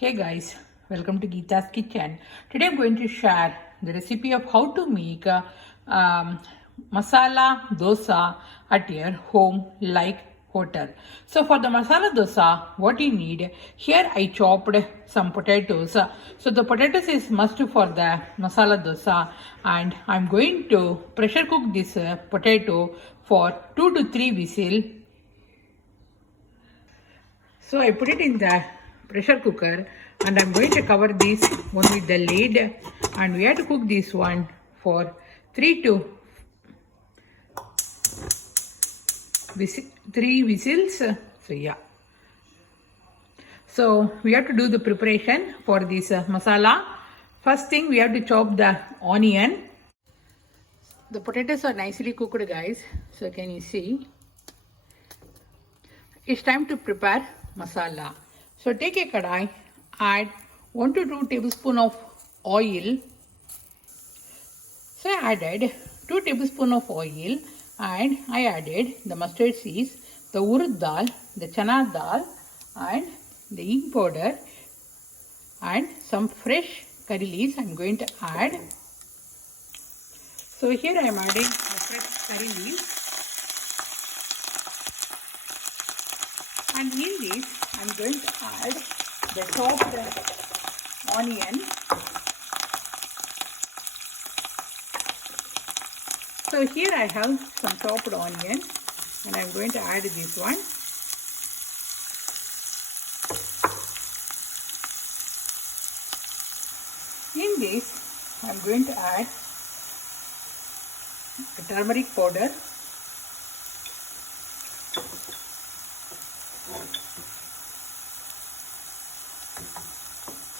Hey guys, welcome to Geeta's Kitchen. Today I'm going to share the recipe of how to make masala dosa at your home like hotel. So for the masala dosa, what you need, here I chopped some potatoes. So the potatoes is must for the masala dosa, and I'm going to pressure cook this potato for 2 to 3 whistles. So I put it in the pressure cooker and I'm going to cover this one with the lid, and we have to cook this one for 3 whistles. So yeah. So we have to do the preparation for this masala. First thing, we have to chop the onion. The potatoes are nicely cooked, guys. So can you see? It's time to prepare masala. So take a kadai, add 1 to 2 tablespoons of oil. So I added 2 tablespoons of oil and I added the mustard seeds, the urad dal, the chana dal and the ink powder and some fresh curry leaves I'm going to add. So here I am adding the fresh curry leaves. And in this, I'm going to add the chopped onion. So here I have some chopped onion and I'm going to add this one. In this, I'm going to add the turmeric powder.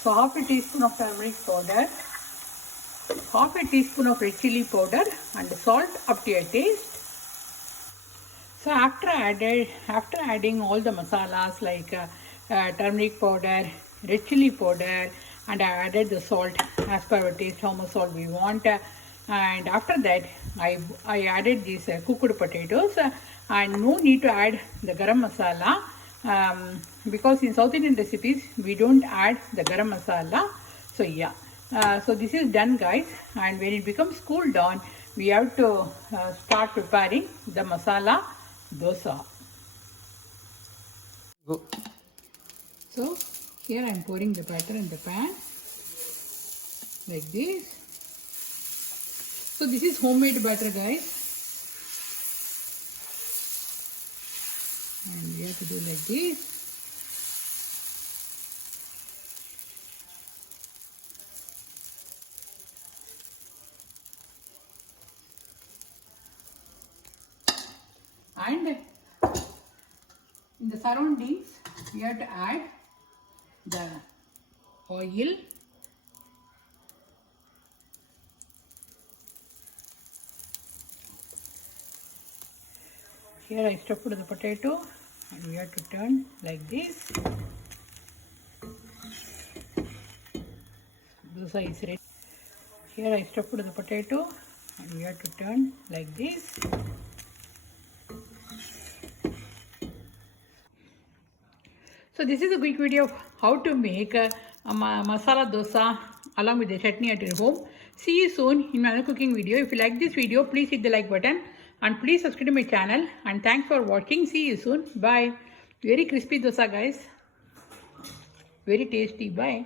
So half a teaspoon of turmeric powder, half a teaspoon of red chili powder and salt up to your taste. So after adding all the masalas like turmeric powder, red chili powder, and I added the salt as per our taste, how much salt we want. And after that, I added these cooked potatoes, and no need to add the garam masala. Because in South Indian recipes we don't add the garam masala. So yeah, so this is done, guys, and when it becomes cool down we have to start preparing the masala dosa. Go. So here I am pouring the batter in the pan like this. So this is homemade batter, guys, and we have to do like this. And in the surroundings we have to add the oil, here I stuffed the potato and we have to turn like this. Dosa is ready. Here I stuffed the potato and we have to turn like this. So this is a quick video of how to make a masala dosa along with the chutney at your home. See you soon in my other cooking video. If you like this video, please hit the like button and please subscribe to my channel, and thanks for watching. See you soon. Bye. Very crispy dosa, guys. Very tasty. Bye.